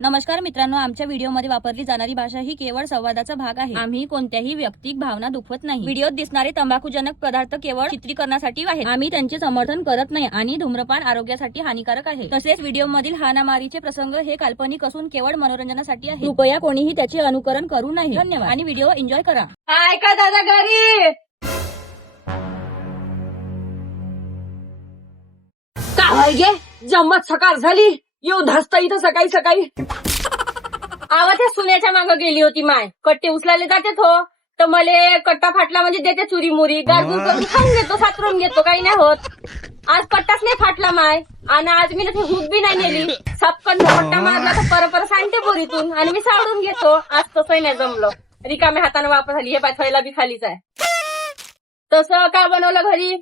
नमस्कार मित्रांनो, आमच्या व्हिडिओमध्ये वापरली जाणारी भाषा ही केवळ संवादाचा भाग आहे. आम्ही कोणत्याही वैयक्तिक भावना दुखवत नाही. व्हिडिओत दिसणारे तंबाखूजनक पदार्थ केवळ चित्रीकरणासाठी आहेत. आम्ही त्यांचे समर्थन करत नाही आणि धूम्रपान आरोग्यासाठी हानिकारक आहे. तसेच व्हिडिओमधील हाणामारीचे प्रसंग हे काल्पनिक असून केवळ मनोरंजनासाठी आहे. कृपया कोणीही त्याचे अनुकरण करू नये. धन्यवाद आणि व्हिडिओ एन्जॉय करा. हाय का दादा घरी? काय गे जम्मत सकाळ झाली, येऊ धसता इथं सकाळी सकाळी. आवा त्या सुन्याच्या मागं गेली होती माय. कट्टे उचलायला जाते तो तर मले कट्टा फाटला म्हणजे देते चुरी मुरी गारगून करून खाऊन घेतो, सातरून घेतो, काही नाही होत. आज कट्टाच नाही फाटला माय आणि आज मी ना हुक बी नाही नेली. सपकन कट्टा मारला तर पर सांगते बोरीतून आणि मी सावरून घेतो. आज तसंही नाही जमलं, रिकाम्या हाताने वापस आली. हे पाथळीला बी खालीच आहे. तसं का बनवलं घरी?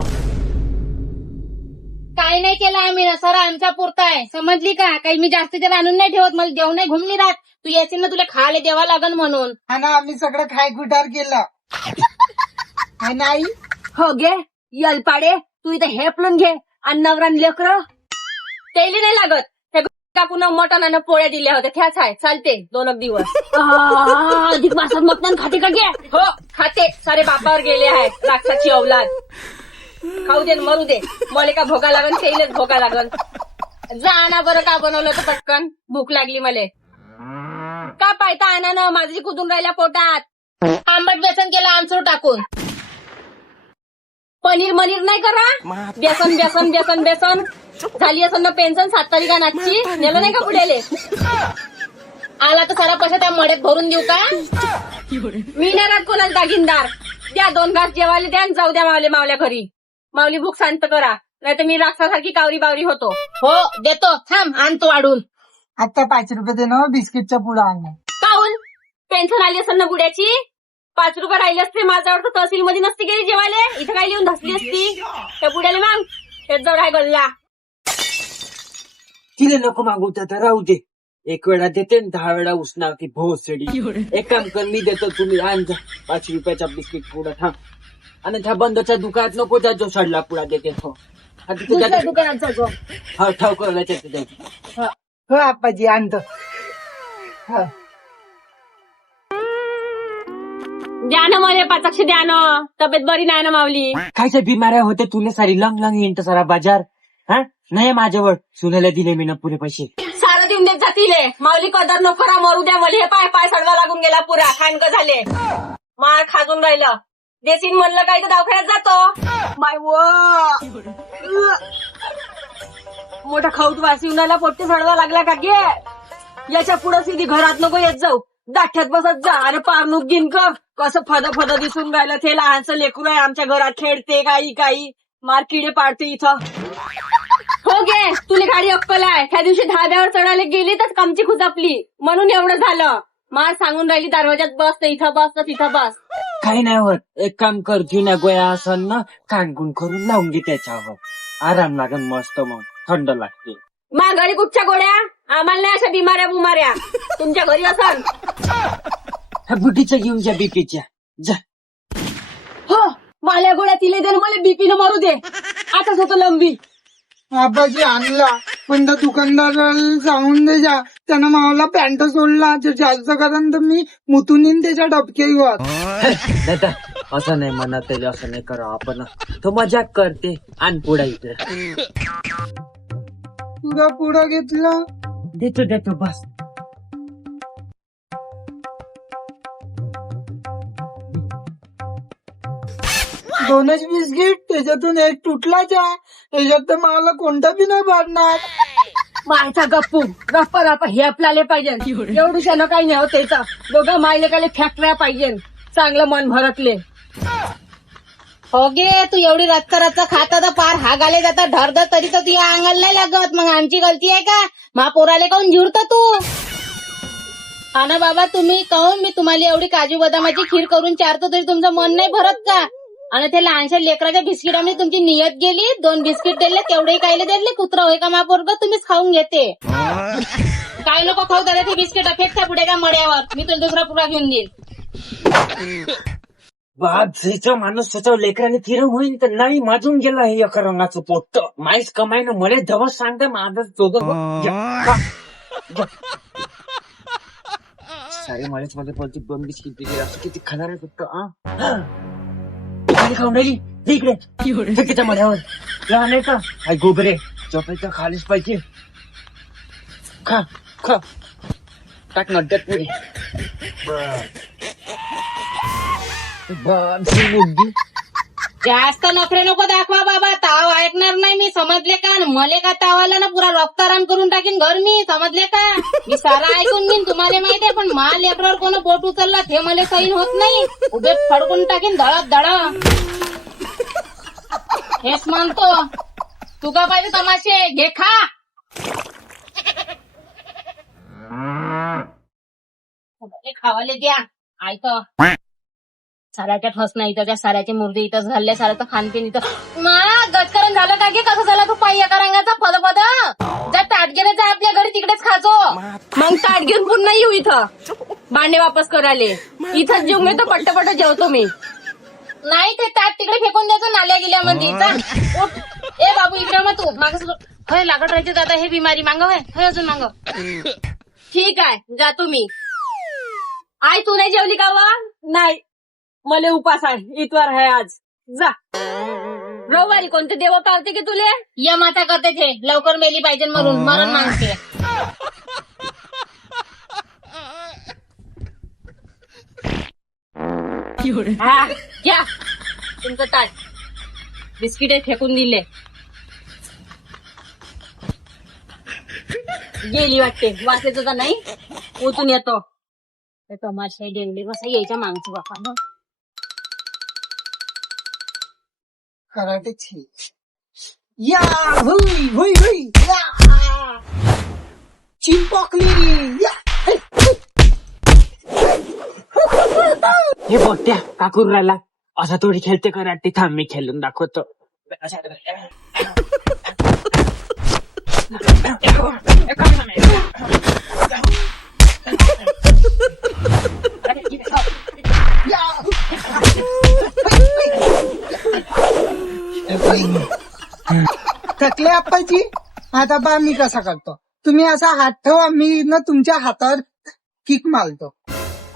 काही नाही केलं आम्ही ना, सर आमचा पुरता आहे, समजली का? काही मी जास्त त्याला आणून नाही ठेवत, मला देव नाही घुमली राहत. तू यायची ना, तुला खायला द्यावा लागन म्हणून. हा ना, आम्ही सगळं खाय गुटार केलं. हा नाही हो गे यलपाडे, तू इथं हेपलून घे आणि नवरान लेकर तेली नाही लागत. हे काकून मटण आणि पोळ्या दिल्या होत्या, त्याच आहे, चालते 2 दिवस. अधिक मासात मटण खाते का गे? हो खाते, सारे बापावर गेले आहेत. राक्षसाची औलाद. खाऊ दे मरू दे, मला का भोगा लागन, तेलच भोगा लागन. जा ना बरं, का बनवलं तर पटकन, भूक लागली मले. का पायता आणा ना, माझी कुदून राहिल्या पोटात. आंबट बेसन केलं आमचूर टाकून. पनीर मनीर नाही करा, बेसन बेसन बेसन बेसन. झाली असं ना पेन्शन 7 तारीख नाचची, नेलं नाही का पुढेले? आला तर सारा पैसा त्या मड्यात भरून देऊ का? मी नाही राहत कोणाला दागिनदार. द्या 2 घास जेवायला द्या आणि जाऊ द्या मावल्या घरी. माऊली भूक शांत करा, नाही तर मी राक्षसारखी कावरी बावरी होतो. हो देतो, थांब आणतो वाढून. आता 5 रुपये दे ना, बिस्किटचा पुडा आणला. काऊन? पेन्शन आली असेल ना बुड्याची? 5 रुपये राहिले असते माझ्यावर तर तहसील मध्ये नसती गेली जेवायला. इथं काय लिहून धसली असती त्या बुड्याला. मग तेच जवळ आहे गल्ला. तिला नको मागू तर राहू दे. 1 वेळा देते 10 वेळा उसणार ती भोसडी. एक काम कर, मी देतो, तुम्ही आण जा 5 रुपयाचा बिस्किट पुडा. थांब, आणि त्या बंदच्या दुकानात नको जा, जो सडला पुडा देते तो. दुसऱ्या दुकानात जातो. हा ठाव करायला. हो आप्पाजी आणतो. द्या ना मला 5 अक्षे द्या ना, तब्येत बरी नाही ना माऊली. कायच्या बिमाऱ्या होते तुला, सारी लंग लंग इंट सारा बाजार. हा नाही माझ्यावर सुनेला दिले मी ना पुरे पैसे. सारं देऊन देत जातीले. माऊली कदर नको करा, मरू द्या मला. हे पाय सडवा लागून गेला पुरा, खांड झाले, माळ खाजून राहिलं. देसीन म्हणलं काय तर दवाखान्यात जातो. माय मोठा खाऊत वासी उन्हाला पोट्टे सडवा लागला का गे? याच्या पुढे सीधी घरात नको येत जाऊ, दाठ्यात बसत जा. अरे पारनुक गिन कर, कसं फद दिसून राहिलं. ते लहानसं लेकरू आहे, आमच्या घरात खेळते, काही मार किडे पाडते इथं. हो गे, तुला गाडी अक्कल आहे. त्या दिवशी धाब्यावर चढायला गेली तर कमची खुदापली, म्हणून एवढं झालं. मार सांगून राहिली दरवाजात बस, तर इथं बस, तर तिथं बस. काही नाही होत. एक काम कर, जुन्या गोया असं ना कानगुण करून लावून घे त्याच्यावर. आराम लागेल मस्त, मग थंड लागते. मा घरी कुठच्या गोळ्या? आम्हाला नाही अशा बिमाऱ्या बुमाऱ्या. तुमच्या घरी असन. ह्या बुटीच्या घेऊन जा, बीपीच्या जा. हो माल्या गोळ्या तिले दे, मला बीपीनं मारू दे. आताच होतो लंबी. आप्पाजी आणला, पण त्या दुकानदाराला सांगून दे जा, त्यानं मावला पॅन्ट सोडला. जो जास्त कारण तर मी मुतून येईन त्याच्या डबक्यावर. दादा असं नाही म्हणत त्याला, असं नाही करा आपण. तो मजाक करते. आण पुढा इकडे. तुला पुढं घेतला. देतो बस. दोनच बिस्किट, त्याच्यातून एक तुटलाच आहे. त्याच्यात तर मला कोणता बी नाही पाडणार. मायचा गप्पा हे आपल्याला पाहिजे. एवढूशानं काही नाही होत त्याचं. दोघं मायले काले फॅक्टऱ्या पाहिजे, चांगलं मन भरकले. हो गे, तू एवढी रच्चा खाता तर पार हागाले जाता ढरधर, तरी तर तुझ्या अंगाला नाही लागत. मग आमची गलती आहे का? मा पोराले काऊन झुरत तू? हा ना बाबा, तुम्ही काऊन मी तुम्हाला एवढी काजू बदामाची खीर करून चारतो तरी तुमचं मन नाही भरत का? आणि ते लहानशा लेकराच्या बिस्किटामध्ये तुमची नियत गेली. 2 बिस्किट दिले, तेवढेही कायले दिले? कुत्रा होय का मा पोरग? तुम्हीच खाऊन घेते. काय नको खाऊ दादा ते बिस्किट, फेक त्या पुढे का मड्यावर. मी तुला दुसरा पुरा घेऊन देईल. बाप माणूस त्याच्या लेकराने थिरम होईल तर नाही माजून गेला हे एका रंगाचं पोट्ट. माहीच कमाईनं मला धवस सांगते माझं दोघं. सारे मळेच मध्ये पडते 2 बिस्किट दिले असं किती खाणार आहे फक्त खाऊन राहिली दे इकडे फेकीच्या मळ्यावर लहान आहे का आई गोबरे झोपायचं खालीच पाहिजे खा खा टाक नड्यात पुढे मुलगी जास्त नखरे नको दाखवा बाबा. ताव ऐकणार नाही मी, समजले का? मले का ताव आला ना पुरा रक्ताराम करून टाकीन घर मी, समजले का? मी सारा ऐकून घेईन, तुम्हाला माहिती आहे. पण मा लेकरावर कोण बोट उचलला ते मला सैन होत नाही. उभे फडकून टाकीन धडक धड. हेच म्हणतो. तू का पाहिजे तमाशे घे खा. खावाले द्या ऐक. साऱ्याच्या ठस नाही तर त्या साऱ्याचे मुर्दे इथंच घालले. साऱ्याचं खानपिन इथं गजकरण झालं का गे? कसं झालं तू पायी एका रंगाचा पद जर ताट गेलं तर आपल्या घरी तिकडेच खाचो. मग ताट घेऊन पुन्हा येऊ इथं भांडे वापस करायले. इथंच जेव मी तर पट्ट जेवतो मी. नाही ते ताट तिकडे फेकून द्यायचं नाल्या गेल्यामध्ये. उठ. ए बाबू इकडे मग तू मागं होय लागत राहायचे दादा. हे बिमारी मांग होय अजून मांग. ठीक आहे जातो मी. आई तू नाही जेवली का वा? नाही मला उपास आहे. इतवार आहे आज. जा. रविवारी कोणते देव पावते की तुले? या माता करते ते लवकर मेली पाहिजे म्हणून मरण मागते. हा घ्या तुमचं ताट. बिस्किट फेकून दिले. गेली वाटते. वाचायचं तर नाही. उतून येतो. तमाशा डेंगली कसं यायच्या मागचं बापा. कराटे या हुई हुई हुई या चिंपकली या. हे बोट्या काकूर राहिला असं थोडी खेळते कराटे. थांब मी खेळून दाखवतो. थकले आप्पाजी. आता बा मी कसा करतो. तुम्ही असा हात ठेवा, मी ना तुमच्या हातावर किक मारतो.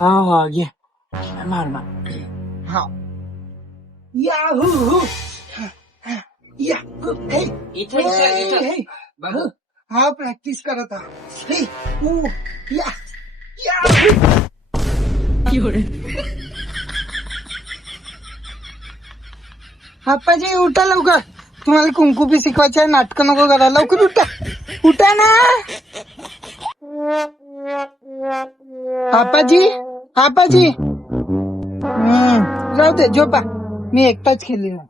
हा घे मार मार. हा या हु हु या हु, हे, इथे हे, हु. हा प्रॅक्टिस करत हा. हे, हु, या या हु. आप्पाजी उठा लवकर. तुम्हाला कुंकुपी शिकवायचे आहे. नाटकं नको करा. लवकर उठा. उठा ना आप्पाजी. आप्पाजी जाऊ दे झोपा. मी एकटाच खेळली ना.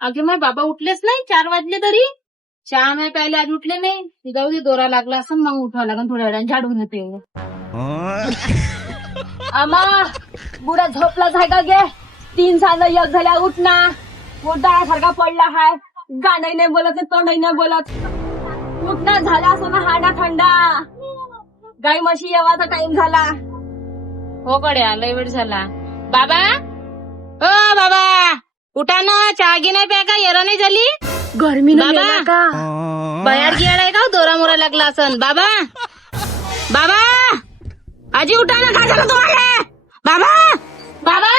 अगे माय बाबा उठलेच नाही. 4 वाजले तरी. चहा नाही प्यायले आज उठले नाही. जाऊ दे दोरा लागला असं मग उठावं लागेल. थोड्या वेळाने झाडून येते. आमा बुडा झोपलाच आहे का गे? 3 साल एक झाल्या. उठ ना. सारखा पडला हाय. गाणंही नाही बोलत तोंडही नाही बोलत. उठ ना. झाला असं ना हाडा थंडा. गाई म्हशी येवाचा टाइम झाला. हो गड्या लय वेळ झाला. बाबा ओ बाबा उठा ना. चहा घे नाही प्या का? येरा नाही झाली गरमी बाबा का? बाहेर गेलाय का? दोरा मोरा लागला असन. बाबा बाबा आजी उठा ना. काय झालं तुम्हाला? बाबा बाबा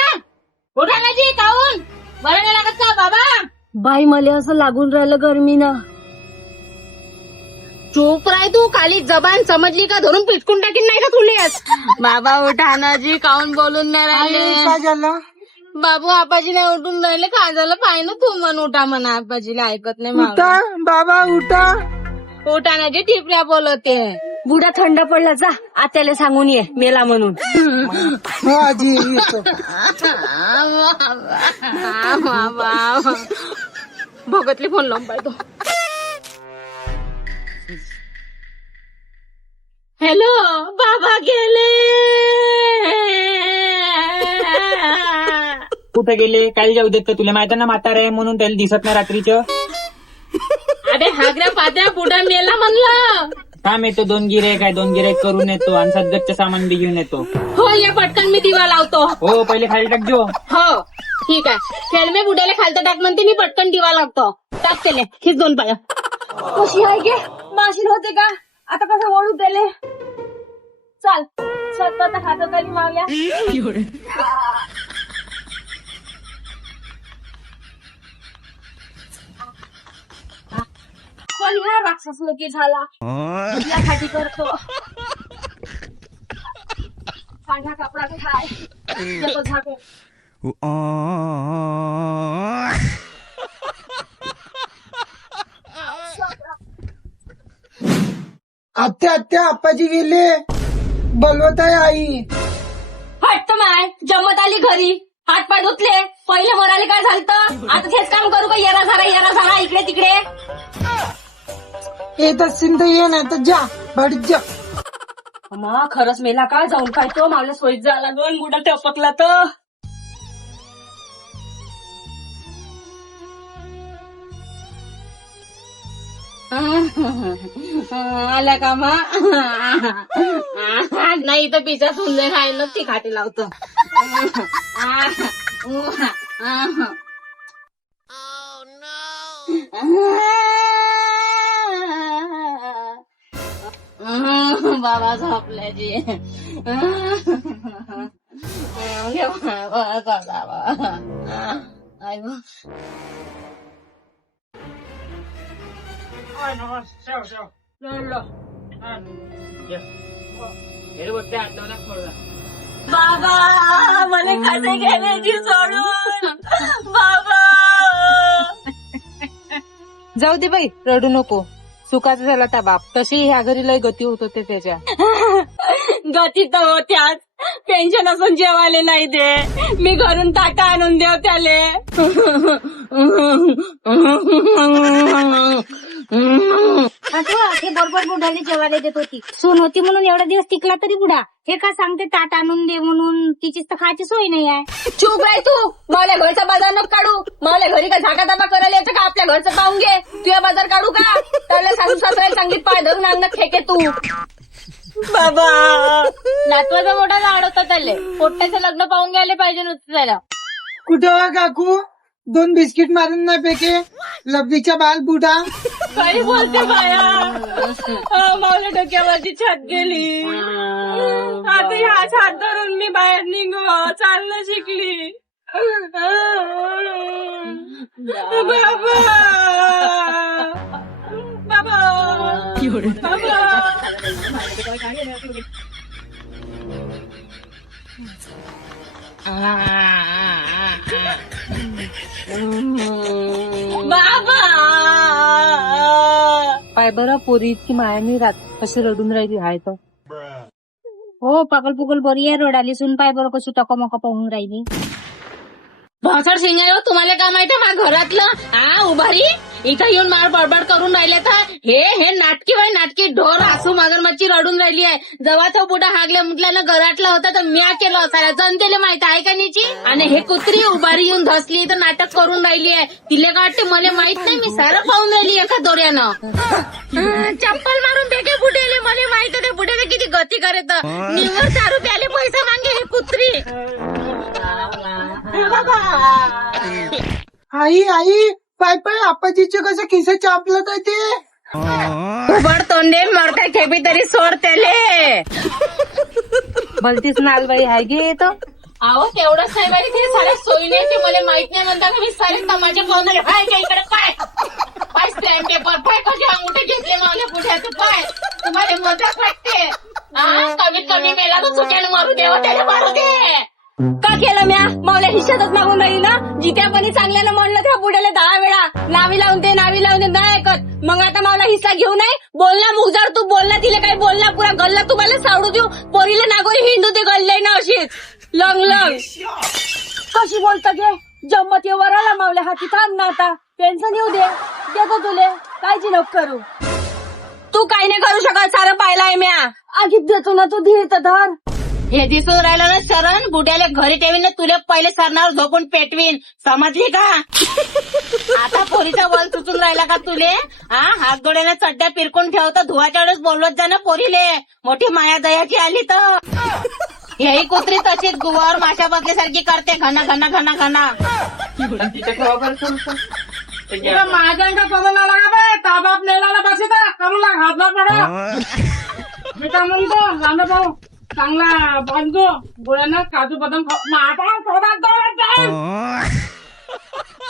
उठा ना जी. काऊन बरं नाही लागत का बाबा? बाई मला असं लागून राहिलं गरमीनं. चूप राय तू. खाली जबान समजली का? धरून पिटकून टाकीन नाही का तुलेच? बाबा उठा ना जी. काऊन बोलून नाही राहिले? काय झालं? बाबू आपाजी नाही उठून राहिले. काय झालं पाय ना तू म्हण उठा म्हणा. आपाजीला ऐकत नाही मावलं. उठा बाबा उठा. उठा ना जी. टिपऱ्या बोलवते. बुडा थंड पडला. जा आत्याला सांगून ये मेला म्हणून. हो आजी येतो. भगतले फोन लावून पाहिजे. हॅलो बाबा गेले. कुठे गेले? काही जाऊ देत का? तुला माहिती ना म्हातारा आहे म्हणून त्याला दिसत नाही रात्रीचं. अरे हागऱ्या पात्या बुडा मेला म्हणलं. थांब येतो. 2 गिऱ्हाईक आहे. 2 गिऱ्हाईक करून येतो आणि सध्याचं सामान बी घेऊन येतो. हो ये पटकन मी दिवा लावतो. हो पहिले खाली टाक जो. हो ठीक आहे. खेळमे बुड्याला खालतं टाक म्हणते. मी पटकन दिवा लागतो. टाक त्याले. खिच 2 पाय. कशी आहे गे? माशीन होते का? आता कसं ओढू त्याले? चल स्वतः हातात आली मावल्या. पण ह्या राक्षस लोकी झाला यासाठी करतो. पांढरा कपडा खाय देतो झाकून. आत्या आत्या आप्पाजी गेले, बोलवत आहे आई. हट्ट माय जम्मत आली घरी, हात पाय धुतले, पहिले मराले काय झालतं, आता तेच काम करू का? येरा झारा इकडे तिकडे. येत असतील तर ये, नाही तर जा भडीत जा. मा खरंच मेला का? जाऊन काय तो मावल्या सोयीत झाला, दोन गुडा टपकला तर. आल्या का मा? नाही तर पिझ्झा सुंदर राहिलं ती खाटी लावतो. बाबा झोपल्याची. बाबा मला खाते घेण्याची सोडून. बाबा जाऊ दे बाई, रडू नको. सुखाचा झाला त्या बाप. तशी ह्या घरी लय गती होत होते त्याच्या. गती तर होत्याच, पेन्शन असून जेवायला नाही दे. मी घरून ताटा आणून देव त्याले. हे बरोबर बुडाले जेवायला देत होती. सून होती म्हणून एवढा दिवस टिकला तरी बुडा. हे का सांगते ताट आणून दे म्हणून? तिचीच तर खायची सोय नाही आहे. चूप राय तू. मावल्या घरचा बाजार नको काढू. मावल्या घरी का झाका दाबा करायला येतं का? आपल्या घरचं पाहून घे. तुझ्या बाजार काढू का? त्याला सासू सासऱ्याला सांगित पाय धरून अंगणात फेके तू. बाबा नातवाचा मोठा झाड होता त्याले. पोट्ट्याचं लग्न पाहून घ्यायला पाहिजे नव्हतं त्याला. कुठं हो काकू? 2 बिस्किट मारून नाही पेके, लब्बीच्या बाल बुडा. काही बोलते बाया. मावल्या डोक्यावरची छत गेली. आता ह्याच हात धरून मी बाहेर निघू चालणं शिकली. बाबा बाबा बाबा पाय बरं पोरी इतकी माया नाही राहत, कशी रडून राहिली हाय तर. हो पागल पुगल बरी आहे. रडाली सून पाय बरं कशी टकमक पाहून राहिली. भावसड सिंगार तुम्हाला काय माहिती माझ्या घरातलं उभारी इथं येऊन मार बडबड करून राहिले तर हे नाटकी बाई नाटकी ढोर हसू मगरमच्छी रडून राहिली आहे. जेव्हा तो बुडा हागल्या मुटल्यानं घरातला होता तर म्या केलं असायला जनतेला माहित आहे का नीची. आणि हे कुत्री उभारी येऊन धसली तर नाटक करून राहिली आहे. तिला काय वाटते मला माहित नाही, मी सारं पाहून राहिली एका दोऱ्यानं. चप्पल मारून फेके बुड्याले. मला माहित आहे बुड्याले किती गती करत. निव्वळ दारू प्याले पैसा मागे हे कुत्री. आई आई पाय पाय आप्पाजीचे कसं खिसे चापलं काय ते. उबड तोंडे मरता खेपी तरी सोड त्याले. भलतीच नाल बाई हाय गे तर. अहो तेवढंच नाही बाई, ते सारे सोयी नाही ते मला माहित नाही म्हणता का. मी सारे तमाचे पाहून राहिले. पाय इकडे पाय पाय स्टॅम्प पेपर पाय कसे अंगुठे घेतले माझ्या पुढ्याचं पाय. तुम्हाला मजाक वाटते. कमीत कमी मेला तर चुक्यानं मारू देवा त्याला मारू दे. का केलं म्या? मावल्या हिशातच मागून राहिली ना. जित्यापणी चांगल्यानं म्हणलं त्या बुड्याला 10 वेळा नावी लावून दे नाही ऐकत. मग आता मावला हिस्सा घेऊ नये. बोलला मुगजार तू बोलला तिला काही बोलला पुरा गल्ला तुम्हाला सावडू देऊ. पोरीला नागोरी हिंदू ते गल्ले ना अशीच लंग लंग. कशी बोलता गे? जम्मत येवर आला मावल्या हाती. थांब ना आता, पेन्शन येऊ दे, देतो तुले, काळजी नको करू. तू काही नाही करू शकत, सारं पाहिलंय म्या. आगीत देतो ना तू, धीर तर धर. हे दिसून राहिलं ना शरण, बुड्याला घरी ठेवीन ना तुला पहिले सरणावर झोपून पेटवीन. समजली का? आता पोरीचा बल सुचून राहिला का तुले? हात डोळ्याने चड्ड्या पिरकून ठेवतो. धुवाच्या वेळेस बोलवत जा ना पोरीले. मोठी माया दयाची आली तर. हेही कुत्री तशीच गुवावर माशा बसल्यासारखी करते. घना घना घना घना. माझ्या पदन आला का बे? ताबाप नेला बसे करू लाग हात पडा. मी काय म्हणतो चांगला बांधतो गोळ्यानं काजू बदाम माझा थोडा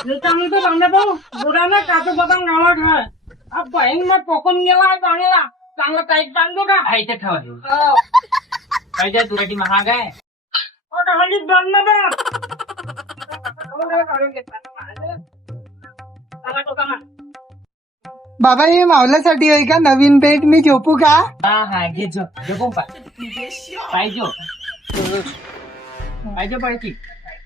चांगलं तर चांगलं भाऊ गोळ्यानं काजू बदाम गावा खाय हा बहीण मग पकून गेला चांगला चांगला टाईट बांधतो का खायचं ठेवा हो. पाहिजे तुझ्यासाठी महाग आहे आता हल्ली बंद ना बाबा हे मावल्यासाठी आहे का नवीन पेट मी झोपू का? हा घे झोपून पाहिजे पाहिजे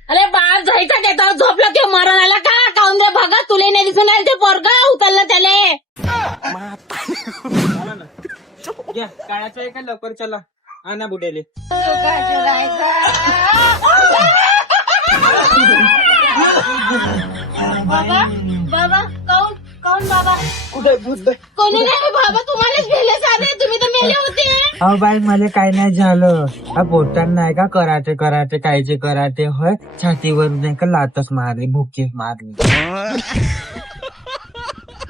अरे बाप जायचा देता झोपला ते मरण आला का काऊन दे बघा तुले नाही दिसून राहिलं ते पोरगा उचललं त्याले. घ्या काळाचं आहे का लवकर चला आणा बुड्याले बाबा बाबा काऊन काऊन बाबा कुठे भूत कोणी नाही बाबा तुम्हालाच भेले साधे तुम्ही तर मेले होते. अहो बाई मला काय नाही झालं हा पोटात नाही का कराटे कायचे कराटे होय छातीवर नाही का लातच मारली भुके मारली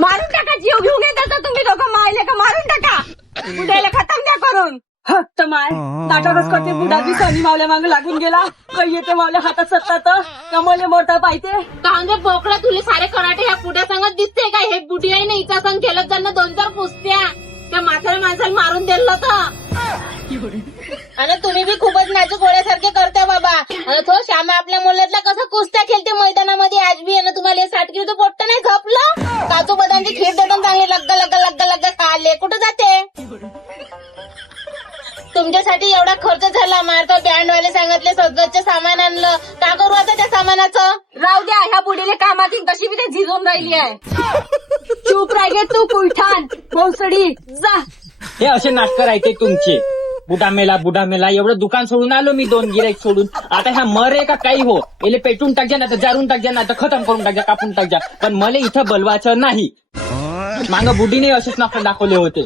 मारून टाका जीव घेऊन येतात तर तुम्ही लोक मारले का मारून टाका बुड्याला खतम द्या करून हत्त माय नाटकच करते बुडा बी सनी मावल्या मागे लागून गेला काही येते मावल्या हातात सत्ता तर कमवले मोठा पाहिजे काऊन दे बोकडा तुले सारे कराटे ह्या पुढ्या संगत दिसते काय हे बुढी आहे ना हिचा संग खेळत त्यांना 2-4 कुस्त्या त्या म्हाताऱ्या माणसाला मारून दिलं तर आणि तुम्ही बी खूपच नाजूक गोळ्यासारखे करता बाबा. आणि तो श्यामा आपल्या मुलातला कसं कुस्त्या खेळते मैदानामध्ये आज बी आणि तुम्हाला हे 60 किलो पोट्ट नाही झोपलं काजू बदामची खीर देतात चांगली लग्गा खाल्ले कुठं जाते तुमच्यासाठी एवढा खर्च झाला मारतो बँडवाले सांगितले सगळंच सामान आणलं का करू आता त्या सामानाचं. राहू द्या ह्या बुडीले कामात येईन कशी बी ते झिजून राहिली आहे चूप राहिले तू कुलठान भोसडी जा. हे असे नाटक राहते तुमचे बुडा मेला एवढं दुकान सोडून आलो मी 2 गिराईक सोडून आता ह्या मरे का काही हो याले पेटून टाकजा ना तर जारून टाकजा ना तर खतम करून टाकजा कापून टाकजा पण मला इथं बोलवायचं नाही मागं बुडीने असेच नाटक दाखवले होते.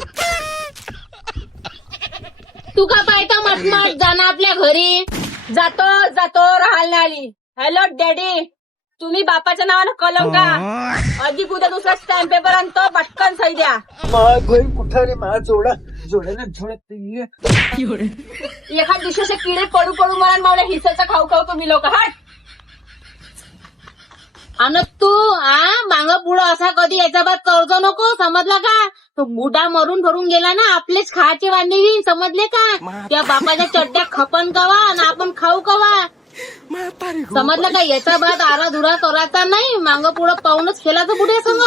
तू का पाहता मटमट जाणं आपल्या घरी. जातो राहायला नाही आली. हॅलो डॅडी तुम्ही बापाच्या नावानं कलम का अधिक उद्या दुसरा स्टॅम्प पेपर आणतो पटकन सही द्या. कुठं रे माझा जोड्यानं झोडत एखाद दिवशी असे किडे पडू मला मावल्या हिस्साचा खाऊ तुम्ही लोक हट. आणि तू मांग पुढं असा कधी याचा बाद कर्ज नको समजला का. तो बुडा मरून भरून गेला ना आपलेच खायचे वांदे येईन समजले का. त्या बापाच्या चड्ड्या खपन कवा आणि आपण खाऊ कवा समजलं का. याचा बाद आराधुरा करायचा नाही मांग पुढं पाहूनच खेळायचं बुड्या संग.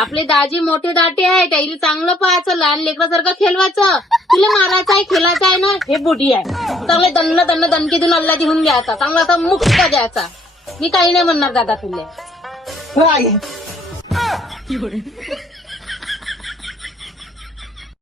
आपले दाजी मोठे दाटे आहे त्याला चांगलं पाहायचं लहान लेकरासारखं खेळवायचं. तुला मारायचं आहे खेळायचं आहे ना हे बुडी आहे चांगले दणकी देऊन अल्ला देऊन द्यायचा चांगला असा मुक्त द्यायचा. मी काही नाही म्हणणार दादा तुले.